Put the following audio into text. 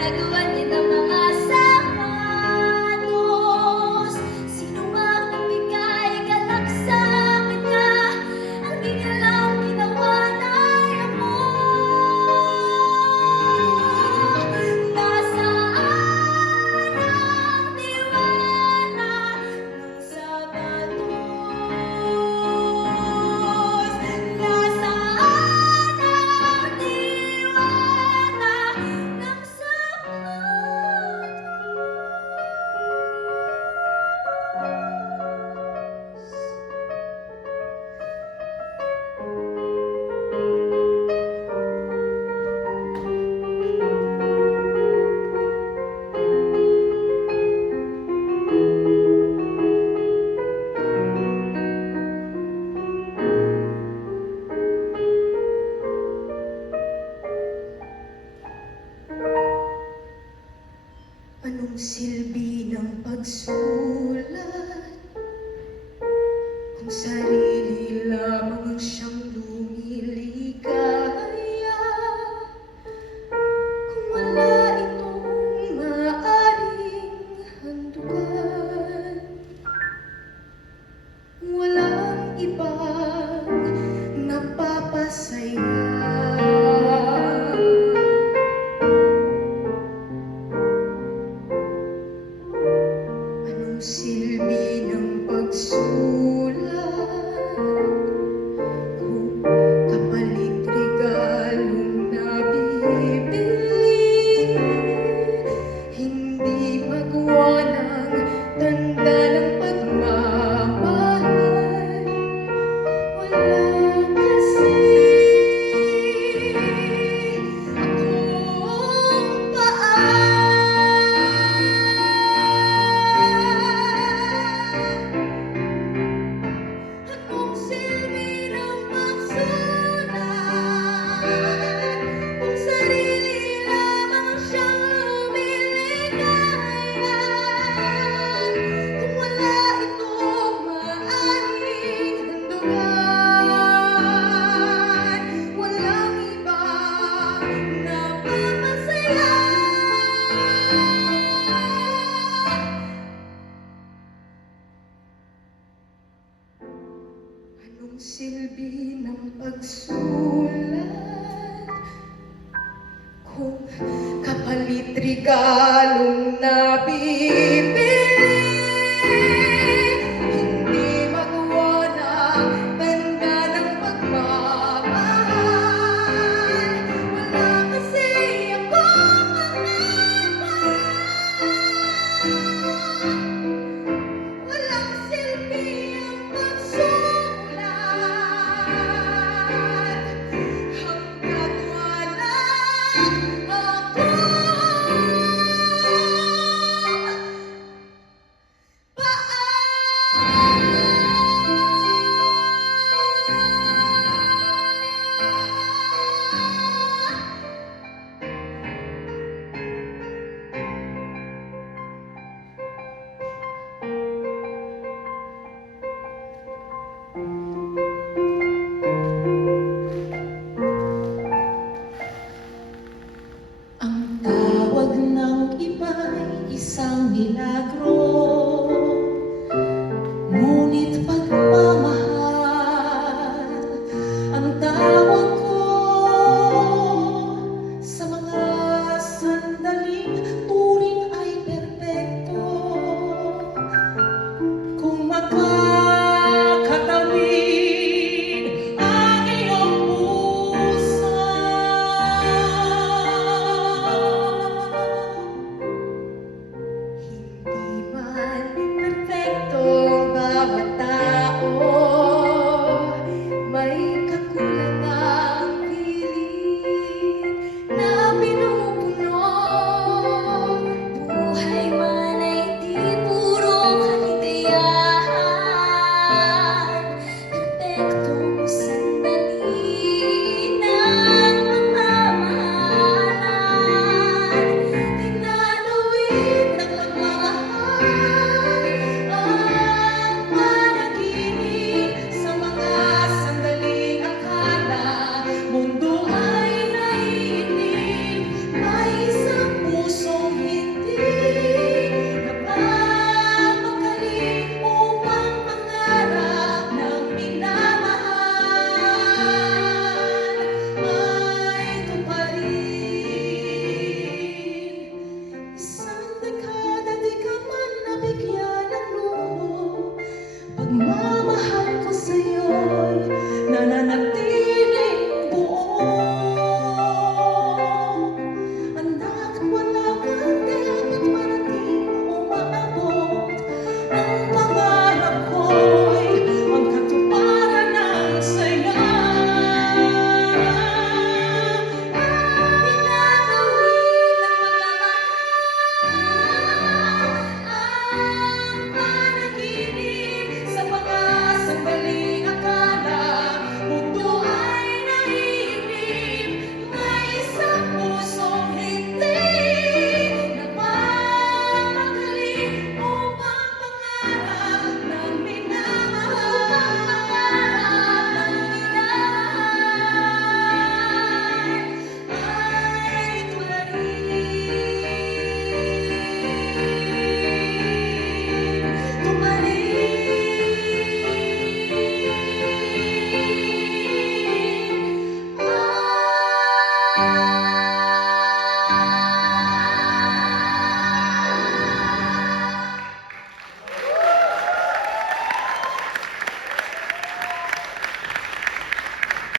Nagawa niya ng mga sapatos. Sino mang nagbigay galak sa kanya, ang di niya lang ginawa ay ako. Nasaan ang tiwala ng sapatos? Nasaan ang tiwala ng Anong silbi ng pagsulat kung sarili lamang ang siyang lumiligaya? Kung wala itong maaaring handugan, walang ibang napapasaya. Silbi ng pagsulat kung kapalit regalong nabibili, hindi magawa ng tanda ng pagmamahal. Wala kasi akong paan. Anong silbi ng pagsulat kung sarili lamang ang siyang lumiligaya? Kung wala itong maaaring handugan, walang ibang napapasaya. Anong silbi ng pagsulat kung kapalit regalong nabibili, hindi magawa ng tanda ng pagmamahal? Wala kasi akong mangamba. Walang silbi ang pagsulat hanggat wala Ang tawag ng iba'y isang milagro.